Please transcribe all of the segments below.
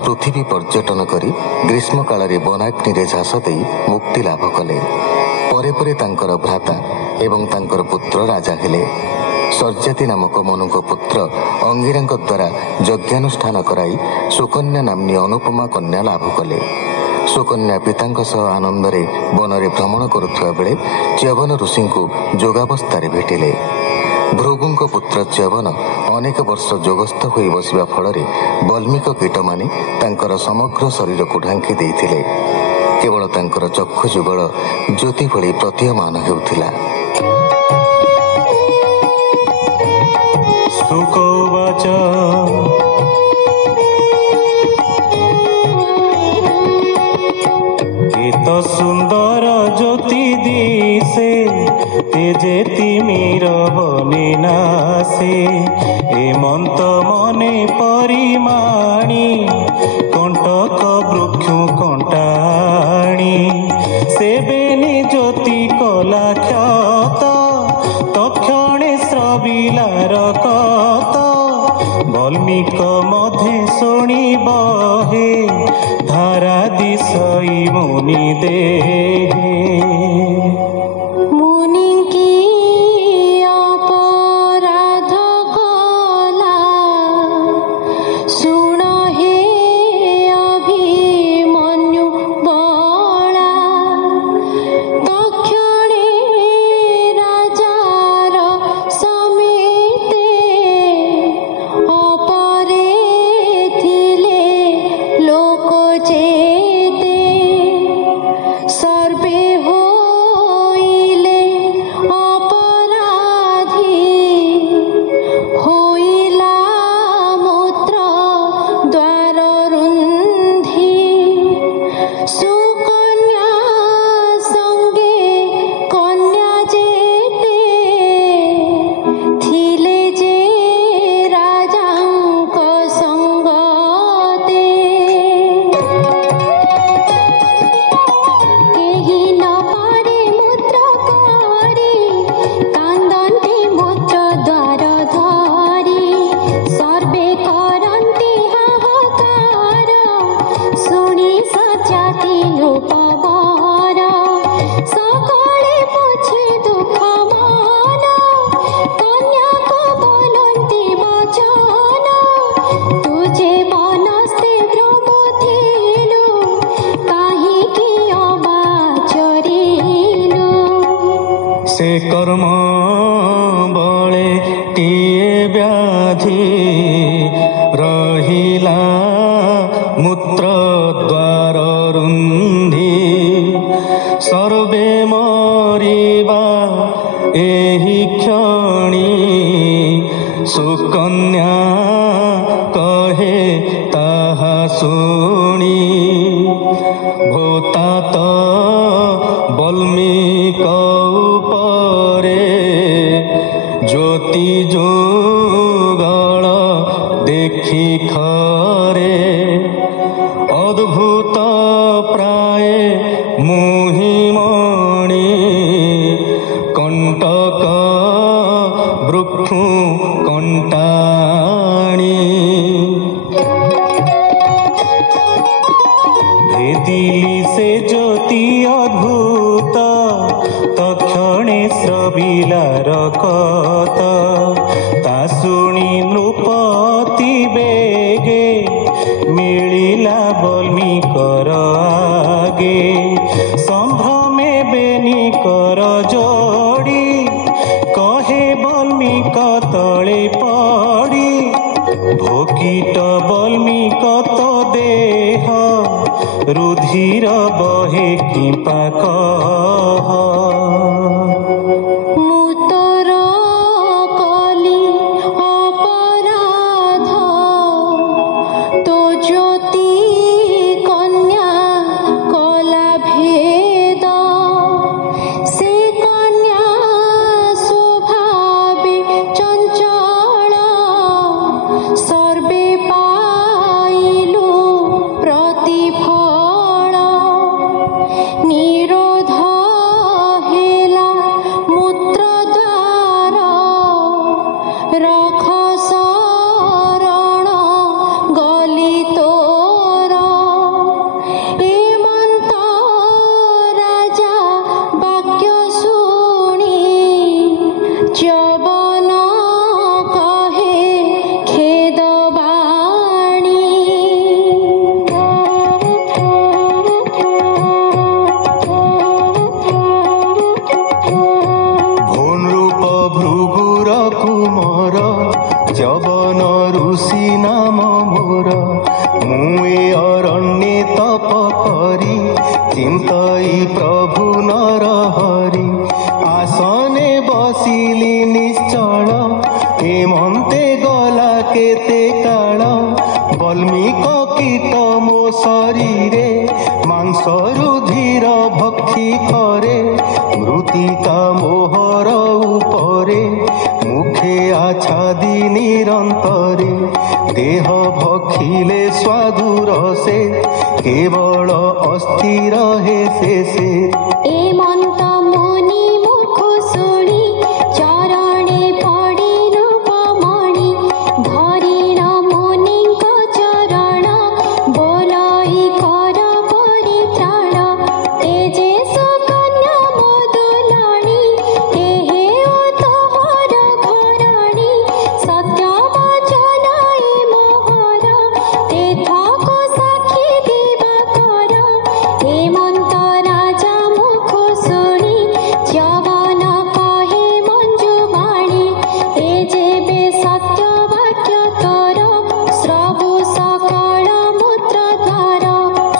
पृथ्वी पर्यटन करी ग्रीष्म काल वनाग्नि झास दे मुक्ति लाभ कले। परे परे तांकर भ्राता एवं तांकर पुत्र राजा हेले। सर्जाति नामक मनुक पुत्र अंगिरा द्वारा यज्ञानुष्ठान कराई सुकन्या नामनी अनुपमा कन्या लाभ कले। सुकन्या पिता आनंदरे वनरे भ्रमण करुवा बेले च्यवन ऋषि को जोगावस्था भेटिले। भृगुंक पुत्र च्यवन अनेक वर्ष जोगस्थ हो बसिबा फଳରେ बल्मीक कीट माने तांकर समग्र शरीर को ढांकी देइथिले। केवल तांकर चक्षु जुगल ज्योति भଳି प्रतीयमान हेउथिला। सुकौवाच एत सुंदर ज्योति दिसे तेजे तिमिर बने नासे। हेमंत मने परिमाणी कंटक वृक्ष कंटाणी। सेबेनी ज्योति कला क्षत तक्षणे स्रविलार कत। बल्मीक मधे शुणी बहे धारा दिशई मुनि देहे। से कर्म बळे टीए व्याधि रहिला मूत्र द्वार रुंधी। सर्वे मरिबा एहि क्षणी सुकन्या कहे ताहा शुणी। भूतात बल्मीक ज्योति जुगल देखि खरे। अद्भुत प्राय मुहिमणि कंटक वृक्ष कंटाणी। भेदिली से ज्योति अद्भुत तक्षणे स्रविलार कत। ता शुणी नृपति बेगे मिलिला बल्मीकर आगे। संभ्रमे बेनिकर जोड़ी कहे बल्मीक तले पड़ी भोकीट बल्मीक तो देह रुधिर बहे किंपा कह जवन ऋषि नाम मोर मुए अरण्ये तप करी चिंतई प्रभु नर हरि आसने बसिली निश्चल हेमंते गला केते काल बल्मीक कीट मो शरीरे मांस रुधिर भक्षी करे मृत्तिका मोहर उपरे मुखे आच्छादी निरंतरे देह भक्षिले स्वादुर से केवल अस्थिर हे शेषे एमंत मुनि मुख शुणी चरणे पड़ी रूपमणि धरिण मुनिक चरण बोलई कर परित्राण तेजे सुकन्या मधुलाणी केहे तोहर घराणी सत्य वचन मोहर तेथको साक्षी दिवाकर हेमंत राजा मुख शुणी जवन कहे मंजुबाणी ए जेबे सत्य वाक्य तोर श्रवु सकल मूत्रधर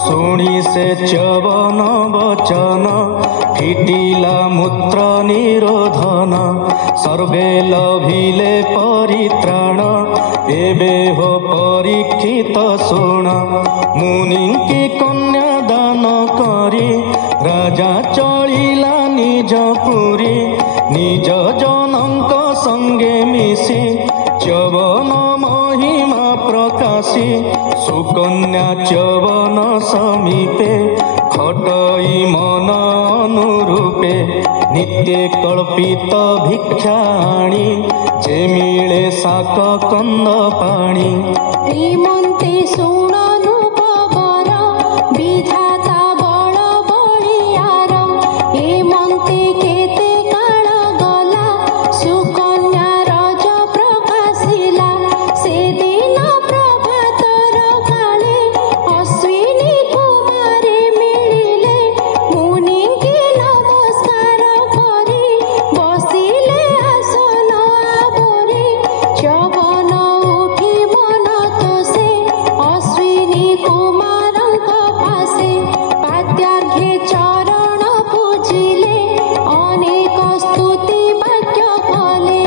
शुणी से च्यवन वचन फिटिला मूत्र निरोधन सर्वे लभिले परित्राण एबे हो परीक्षित शुण मुनिंकी कन्या दान करी राजा चलिला निज पुरी निज जनक संगे मिसी च्यवन महिमा प्रकाशी सुकन्या च्यवन समीपे खटई मन अनुरूपे नित्य कल्पित भिक्षाणी जे मिले शाक कंद पाणी हेमंते शुणनु खबर विधाता बल बलियार हेमंते केते काल गला सुकन्या रज प्रकाशिला से दिन प्रभातर काले अश्विनी कुमारे मिलिले मुनिंकी नमस्कार करी बसिले आसन आवरी जवन उठी मन तोषे अश्विनी कुमारଙ୍କ पासे पाद्यार्घ्ये चरण पूजिले अनेक स्तुति वाक्य कले।